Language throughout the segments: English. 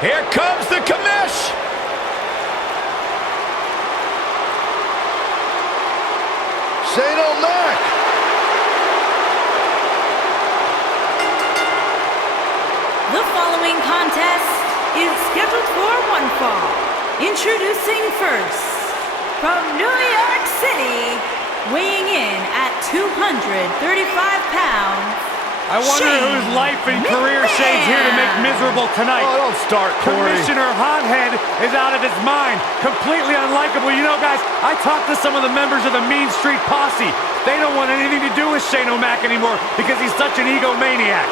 Here comes the commish. Shane O'Mac. The following contest is scheduled for one fall. Introducing first, from New York City, weighing in at 235 pounds, I wonder whose life and career Shane's here to make miserable tonight. Oh, don't start, Corey. Commissioner Hothead is out of his mind. Completely unlikable. You know, guys, I talked to some of the members of the Mean Street Posse. They don't want anything to do with Shane O'Mac anymore because he's such an egomaniac.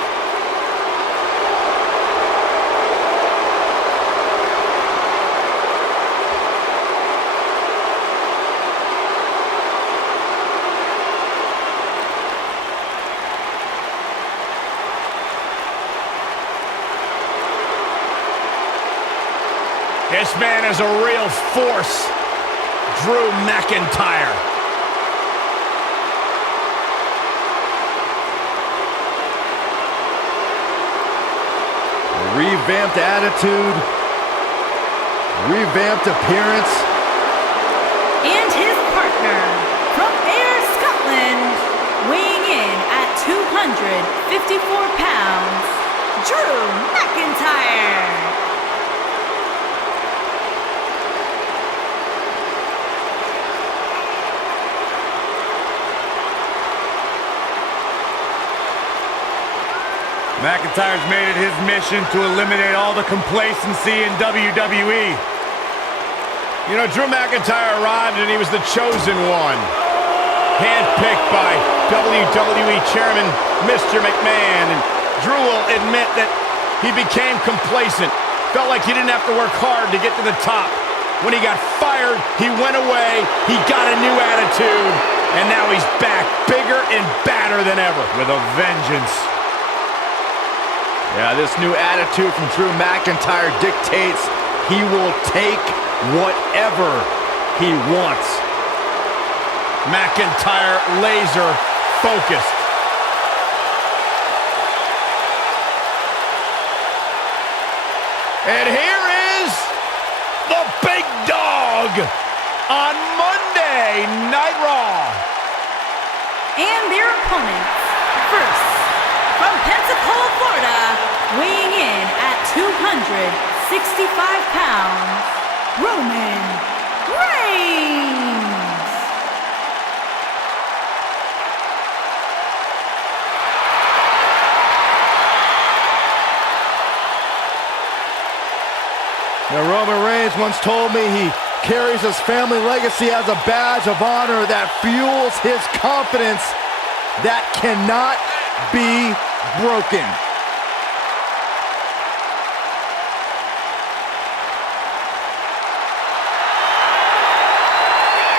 This man is a real force, Drew McIntyre. Revamped attitude, revamped appearance. and his partner, from Ayr, Scotland, weighing in at 254 pounds, Drew McIntyre. McIntyre's made it his mission to eliminate all the complacency in WWE. You know, Drew McIntyre arrived and he was the chosen one. Handpicked by WWE Chairman Mr. McMahon. And Drew will admit that he became complacent. Felt like he didn't have to work hard to get to the top. When he got fired, he went away, he got a new attitude, and now he's back, bigger and badder than ever. With a vengeance. Yeah, this new attitude from Drew McIntyre dictates he will take whatever he wants. McIntyre laser focused. And here is the big dog on Monday Night Raw. And their opponents, first, from Pensacola, Florida, weighing in at 265 pounds, Roman Reigns. Now, Roman Reigns once told me he carries his family legacy as a badge of honor that fuels his confidence that cannot be broken.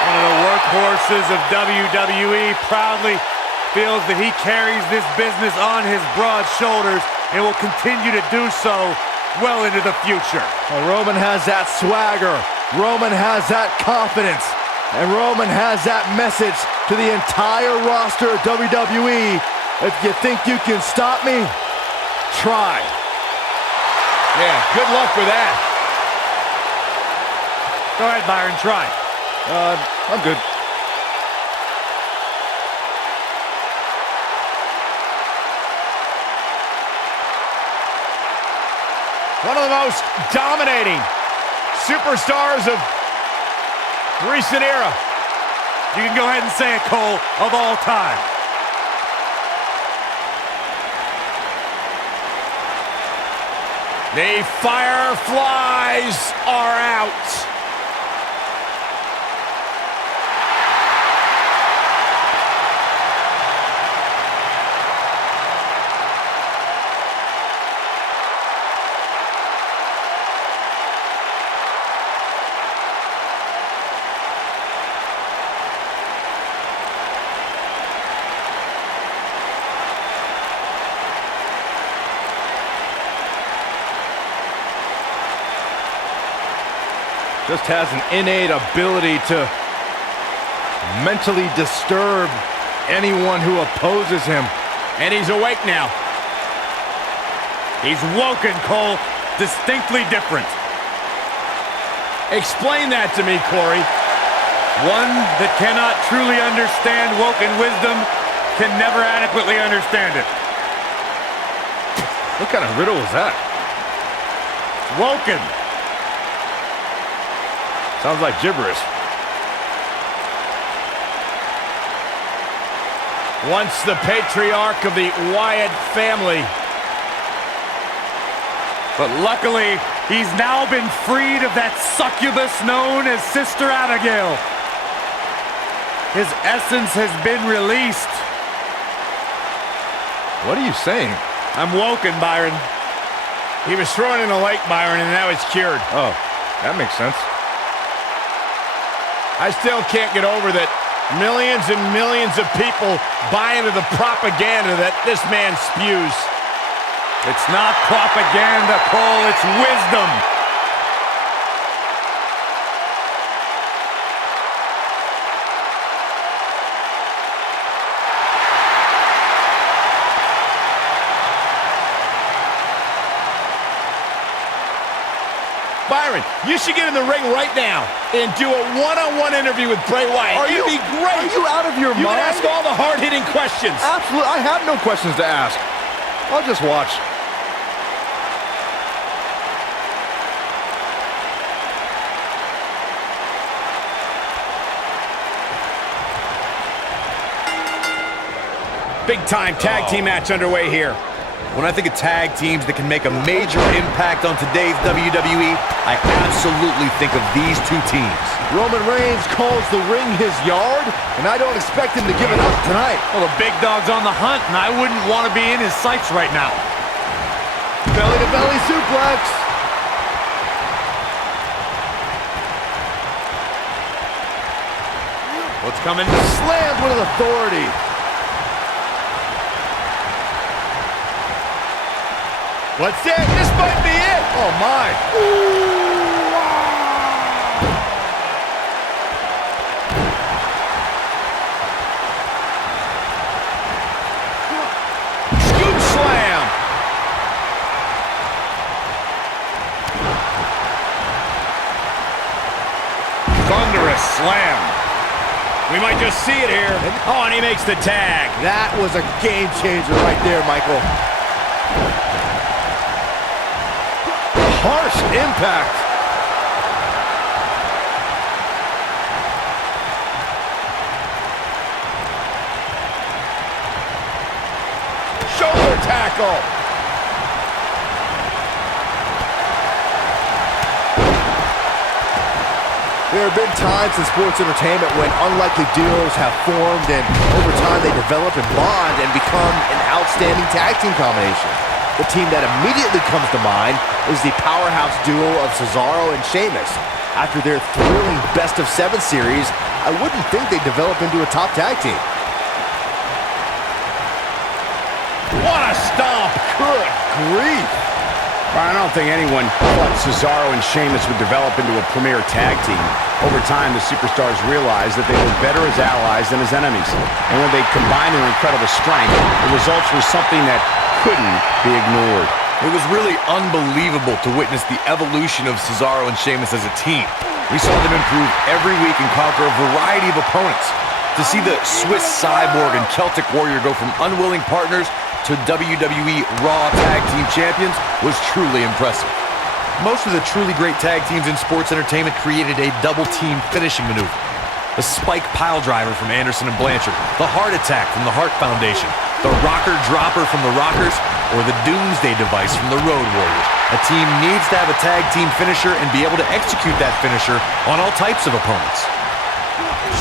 One of the workhorses of WWE proudly feels that he carries this business on his broad shoulders and will continue to do so well into the future. Well, Roman has that swagger. Roman has that confidence. And Roman has that message to the entire roster of WWE. If you think you can stop me, try. Yeah, good luck with that. Go ahead, Byron, try. I'm good. One of the most dominating superstars of recent era. You can go ahead and say it, Cole, of all time. The Fireflies are out. Just has an innate ability to mentally disturb anyone who opposes him. And he's awake now. He's woken, Cole. distinctly different. Explain that to me, Corey. One that cannot truly understand woken wisdom can never adequately understand it. What kind of riddle was that? Woken. Sounds like gibberish. Once the patriarch of the Wyatt family. But luckily, he's now been freed of that succubus known as Sister Abigail. His essence has been released. What are you saying? I'm woken, Byron. He was thrown in the lake, Byron, and now he's cured. Oh, that makes sense. I still can't get over that millions and millions of people buy into the propaganda that this man spews. It's not propaganda, Cole, it's wisdom. Byron, you should get in the ring right now and do a one-on-one interview with Bray Wyatt. It'd be great. Are you out of your mind? You can ask all the hard-hitting questions. Absolutely. I have no questions to ask. I'll just watch. Big-time tag team match underway here. When I think of tag teams that can make a major impact on today's WWE, I absolutely think of these two teams. Roman Reigns calls the ring his yard, and I don't expect him to give it up tonight. Well, the big dog's on the hunt, and I wouldn't want to be in his sights right now. Belly-to-belly suplex. What's coming? Slams with authority. What's it? This might be it. Oh, my. Scoop slam. Thunderous slam. We might just see it here. Oh, and he makes the tag. That was a game changer right there, Michael. Harsh impact. Shoulder tackle. There have been times in sports entertainment when unlikely duos have formed, and over time they develop and bond and become an outstanding tag team combination. The team that immediately comes to mind is the powerhouse duo of Cesaro and Sheamus. After their thrilling best-of-7 series, I wouldn't think they'd develop into a top tag team. What a stomp. Good grief. I don't think anyone thought Cesaro and Sheamus would develop into a premier tag team. Over time, the superstars realized that they were better as allies than as enemies. And when they combined their incredible strength, the results were something that couldn't be ignored. It was really unbelievable to witness the evolution of Cesaro and Sheamus as a team. We saw them improve every week and conquer a variety of opponents. To see the Swiss Cyborg and Celtic Warrior go from unwilling partners to WWE Raw Tag Team Champions was truly impressive. Most of the truly great tag teams in sports entertainment created a double-team finishing maneuver. The Spike Piledriver from Anderson and Blanchard, the Heart Attack from the Hart Foundation, the Rocker Dropper from the Rockers, or the Doomsday Device from the Road Warriors. A team needs to have a tag team finisher and be able to execute that finisher on all types of opponents.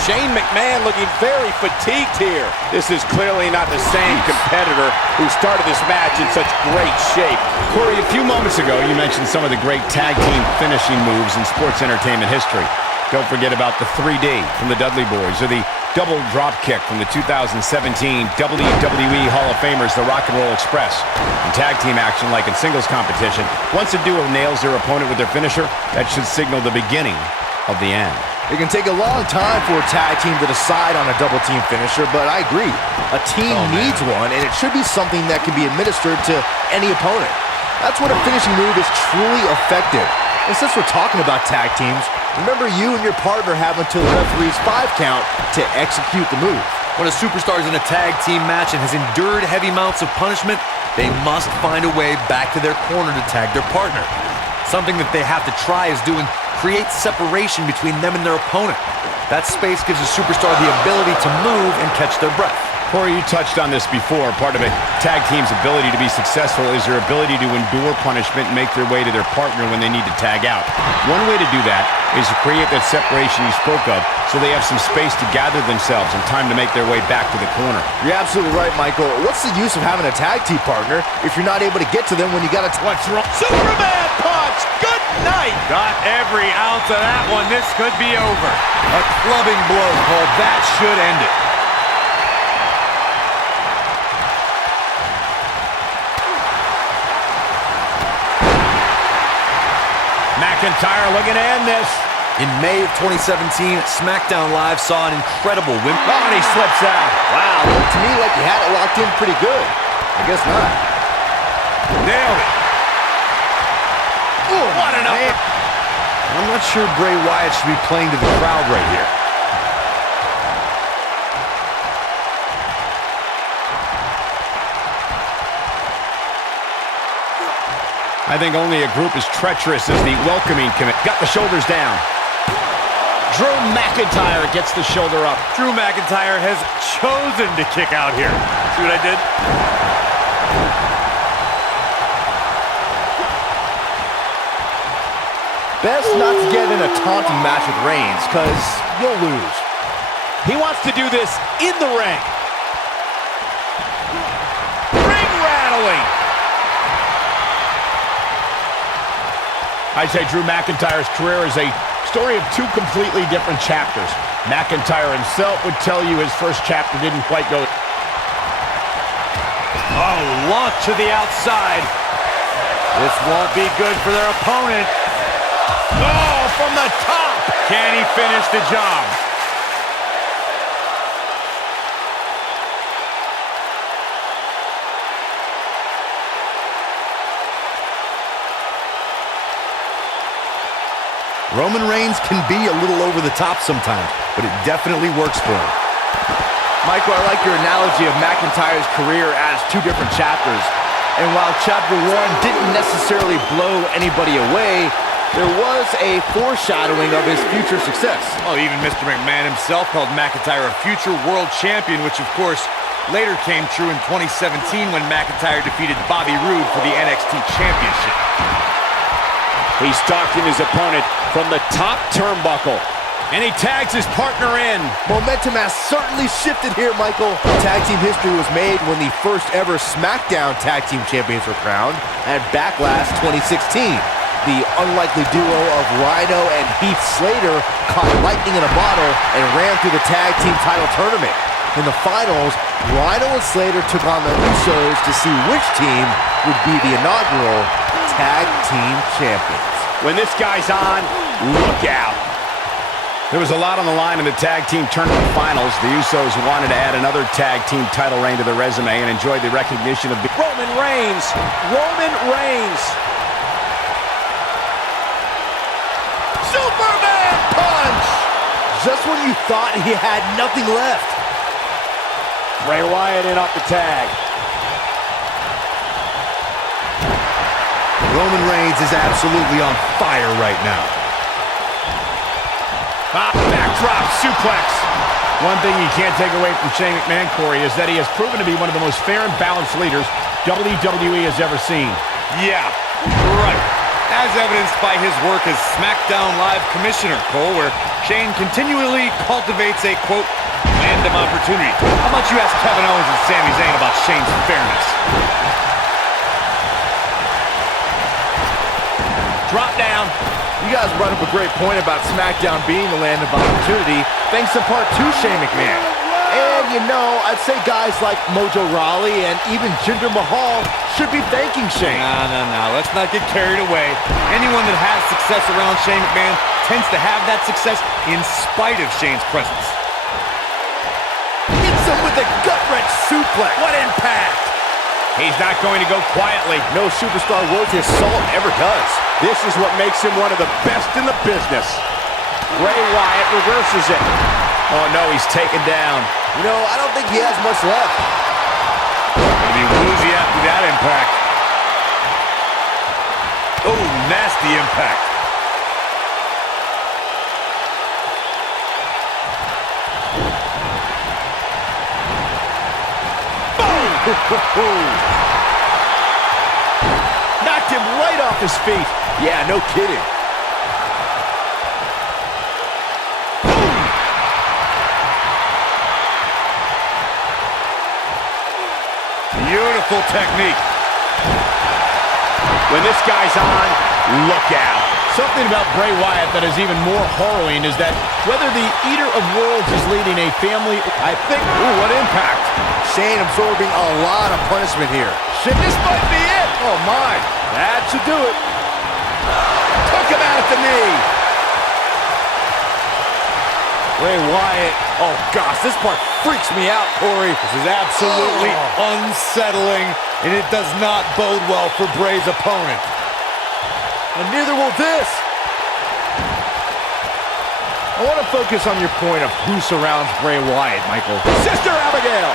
Shane McMahon looking very fatigued here. This is clearly not the same competitor who started this match in such great shape. Corey, a few moments ago, you mentioned some of the great tag team finishing moves in sports entertainment history. Don't forget about the 3D from the Dudley Boys, or the double drop kick from the 2017 WWE Hall of Famers, the Rock and Roll Express. In tag team action, like in singles competition, once a duo nails their opponent with their finisher, that should signal the beginning of the end. It can take a long time for a tag team to decide on a double team finisher, but I agree. A team needs one, and it should be something that can be administered to any opponent. That's when a finishing move is truly effective. And since we're talking about tag teams, remember you and your partner have until the referee's 5 count to execute the move. When a superstar is in a tag team match and has endured heavy amounts of punishment, they must find a way back to their corner to tag their partner. Something that they have to try is doing create separation between them and their opponent. That space gives a superstar the ability to move and catch their breath. Corey, you touched on this before. Part of a tag team's ability to be successful is their ability to endure punishment and make their way to their partner when they need to tag out. One way to do that is to create that separation you spoke of so they have some space to gather themselves and time to make their way back to the corner. You're absolutely right, Michael. What's the use of having a tag team partner if you're not able to get to them when you got to... What's wrong? Superman punch! Good night! Got every ounce of that one. This could be over. A clubbing blow, Cole. That should end it. McIntyre looking to end this. In May of 2017, SmackDown Live saw an incredible win. Oh, and he slips out. Wow, looked to me like you had it locked in pretty good. I guess not. Nailed it. Ooh, what an upper. I'm not sure Bray Wyatt should be playing to the crowd right here. I think only a group as treacherous as the welcoming commit. Got the shoulders down. Drew McIntyre gets the shoulder up. Drew McIntyre has chosen to kick out here. See what I did? Best not to get in a taunting match with Reigns, because you'll lose. He wants to do this in the ring. Ring rattling. I'd say Drew McIntyre's career is a story of 2 completely different chapters. McIntyre himself would tell you his first chapter didn't quite go. Oh, launch to the outside. This won't be good for their opponent. Oh, from the top. Can he finish the job? Roman Reigns can be a little over the top sometimes, but it definitely works for him. Michael, I like your analogy of McIntyre's career as 2 different chapters. And while chapter 1 didn't necessarily blow anybody away, there was a foreshadowing of his future success. Oh, even Mr. McMahon himself called McIntyre a future world champion, which of course later came true in 2017 when McIntyre defeated Bobby Roode for the NXT Championship. He's stalking his opponent from the top turnbuckle. And he tags his partner in. Momentum has certainly shifted here, Michael. Tag team history was made when the first ever SmackDown Tag Team Champions were crowned at Backlash 2016. The unlikely duo of Rhino and Heath Slater caught lightning in a bottle and ran through the tag team title tournament. In the finals, Rhino and Slater took on the Usos to see which team would be the inaugural Tag Team Champions. When this guy's on, look out. There was a lot on the line in the tag team tournament finals. The Usos wanted to add another tag team title reign to their resume and enjoyed the recognition of Roman Reigns. Roman Reigns. Superman punch! Just when you thought he had nothing left. Bray Wyatt in off the tag. Roman Reigns is absolutely on fire right now. Backdrop suplex. One thing you can't take away from Shane McMahon, Corey, is that he has proven to be one of the most fair and balanced leaders WWE has ever seen. Yeah, right. As evidenced by his work as SmackDown Live Commissioner, Cole, where Shane continually cultivates a, quote, random opportunity. How about you ask Kevin Owens and Sami Zayn about Shane's fairness? Drop down. You guys brought up a great point about SmackDown being the land of opportunity, thanks in part to Shane McMahon. And, you know, I'd say guys like Mojo Rawley and even Jinder Mahal should be thanking Shane. No. Let's not get carried away. Anyone that has success around Shane McMahon tends to have that success in spite of Shane's presence. Hits him with a gut-wrench suplex. What impact! He's not going to go quietly. No superstar worth his salt ever does. This is what makes him one of the best in the business. Bray Wyatt reverses it. Oh no, he's taken down. You know, I don't think he has much left. Gonna be woozy after that impact. Oh, nasty impact. Knocked him right off his feet. Yeah, no kidding. Beautiful technique. When this guy's on, look out. Something about Bray Wyatt that is even more harrowing is that whether the Eater of Worlds is leading a family, I think, ooh, what impact. Shane absorbing a lot of punishment here. Shit, this might be it. Oh my, that should do it. Took him out at the knee. Bray Wyatt, oh gosh, this part freaks me out, Corey. This is absolutely unsettling, and it does not bode well for Bray's opponent. And neither will this. I want to focus on your point of who surrounds Bray Wyatt, Michael. Sister Abigail.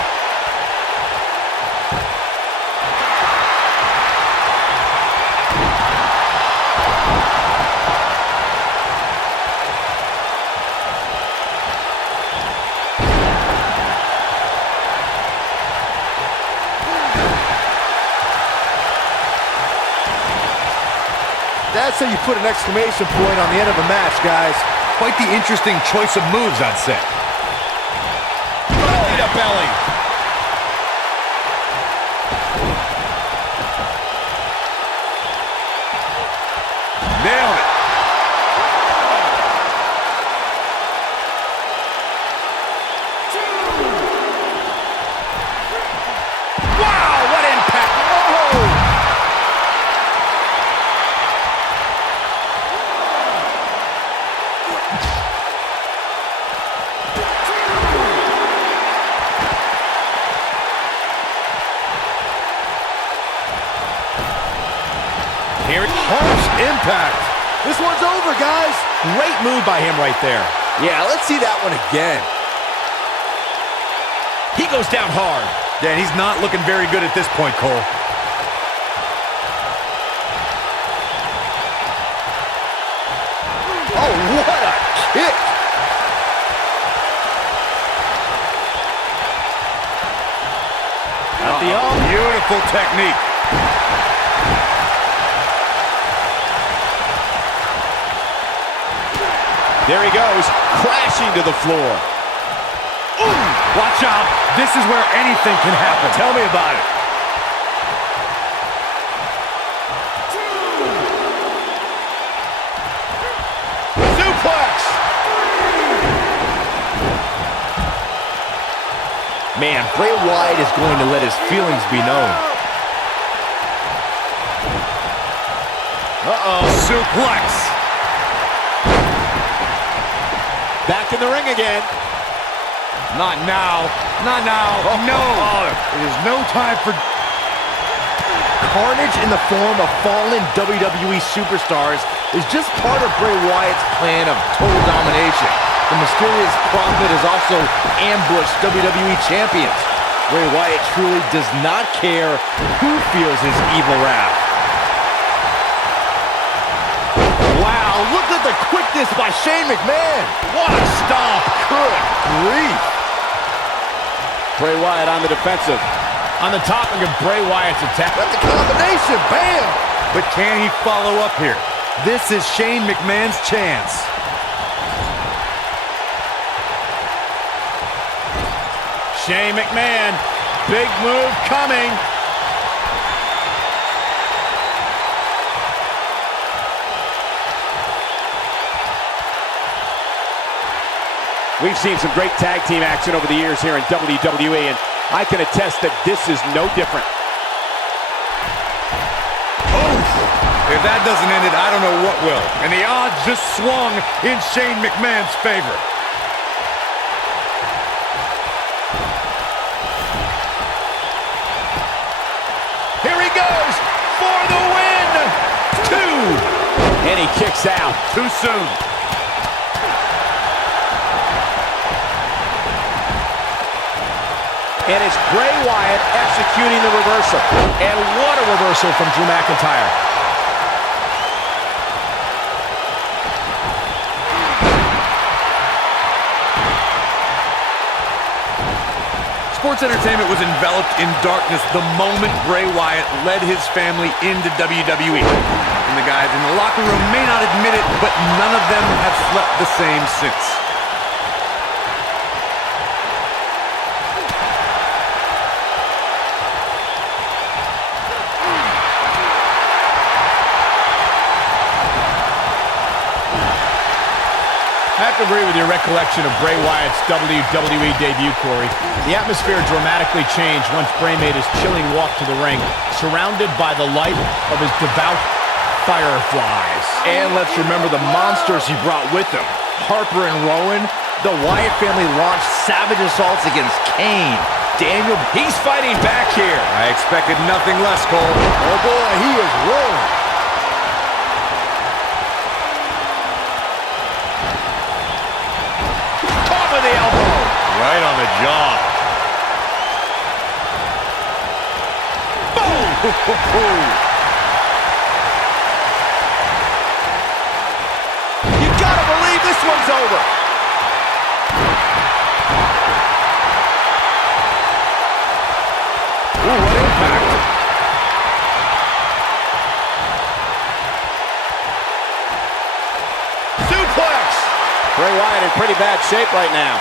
That's how you put an exclamation point on the end of a match, guys. Quite the interesting choice of moves, I'd say. Belly to belly. Nailed it. Wow, what impact. Whoa. Here, harsh impact. This one's over, guys. Great move by him right there. Yeah, let's see that one again. He goes down hard. Yeah, he's not looking very good at this point, Cole. Oh, what a kick. At the arm. Beautiful technique. There he goes, crashing to the floor. Ooh, watch out. This is where anything can happen. Tell me about it. Suplex. Man, Bray Wyatt is going to let his feelings be known. Uh-oh. Suplex. Back in the ring again. Not now. Not now. Oh, no. It is no time for carnage in the form of fallen WWE superstars is just part of Bray Wyatt's plan of total domination. The mysterious prophet has also ambushed WWE champions. Bray Wyatt truly does not care who feels his evil wrath. Wow, look at the quickness by Shane McMahon. What a stomp. Good grief. Bray Wyatt on the defensive. On the topic of Bray Wyatt's attack. That's a combination, bam! But can he follow up here? This is Shane McMahon's chance. Shane McMahon, big move coming. We've seen some great tag team action over the years here in WWE, and I can attest that this is no different. If that doesn't end it, I don't know what will. And the odds just swung in Shane McMahon's favor. And he kicks out. Too soon. And it's Bray Wyatt executing the reversal. And what a reversal from Drew McIntyre. Sports entertainment was enveloped in darkness the moment Bray Wyatt led his family into WWE. And the guys in the locker room may not admit it, but none of them have slept the same since. I have to agree with your recollection of Bray Wyatt's WWE debut, Corey. The atmosphere dramatically changed once Bray made his chilling walk to the ring, surrounded by the light of his devout fireflies. And let's remember the monsters he brought with him. Harper and Rowan. The Wyatt family launched savage assaults against Kane. Daniel, He's fighting back here. I expected nothing less, Cole. oh boy, he is rolling. Top of the elbow. Right on the jaw. Boom. You gotta believe this one's over. Ooh, what impact. Suplex. Bray Wyatt in pretty bad shape right now.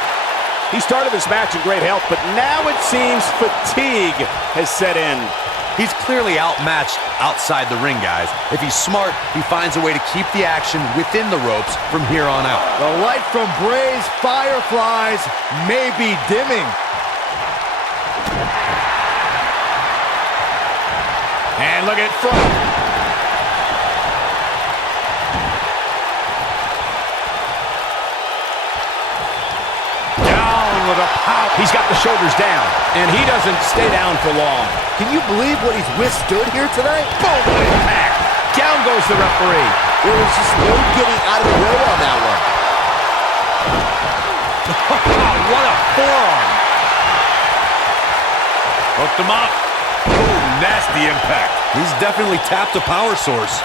He started this match in great health, but now it seems fatigue has set in. He's clearly outmatched outside the ring, guys. If he's smart, he finds a way to keep the action within the ropes from here on out. The light from Bray's fireflies may be dimming. And look at front. Down with a pout. He's got the shoulders down, and he doesn't stay down for long. Can you believe what he's withstood here tonight? Boom, what impact. Down goes the referee. There was just no getting out of the way on that one. What a forearm. Hooked him up. Ooh, nasty impact. He's definitely tapped a power source.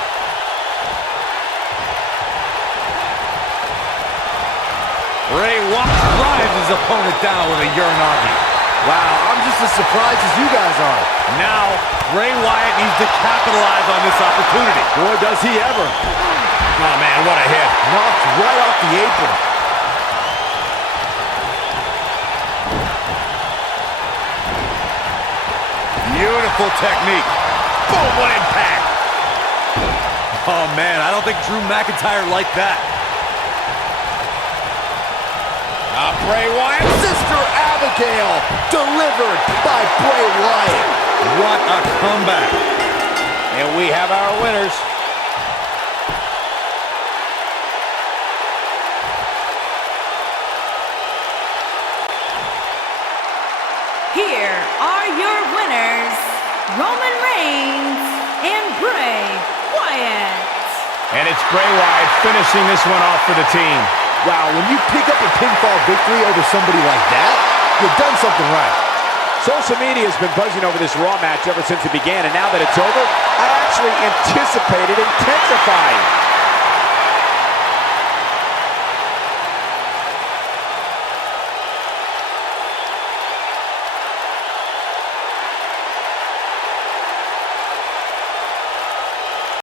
Bray Wyatt drives his opponent down with a Uranagi. Wow, I'm just as surprised as you guys are. Now, Bray Wyatt needs to capitalize on this opportunity. Boy, does he ever. Oh, man, what a hit. Knocked right off the apron. Beautiful technique. Boom, what impact. Oh, man, I don't think Drew McIntyre liked that. Bray Wyatt. Sister Abigail, delivered by Bray Wyatt. What a comeback. And we have our winners. Here are your winners, Roman Reigns and Bray Wyatt. And it's Bray Wyatt finishing this one off for the team. Wow, when you pick up a pinfall victory over somebody like that, you've done something right. Social media has been buzzing over this Raw match ever since it began, and now that it's over, I actually anticipate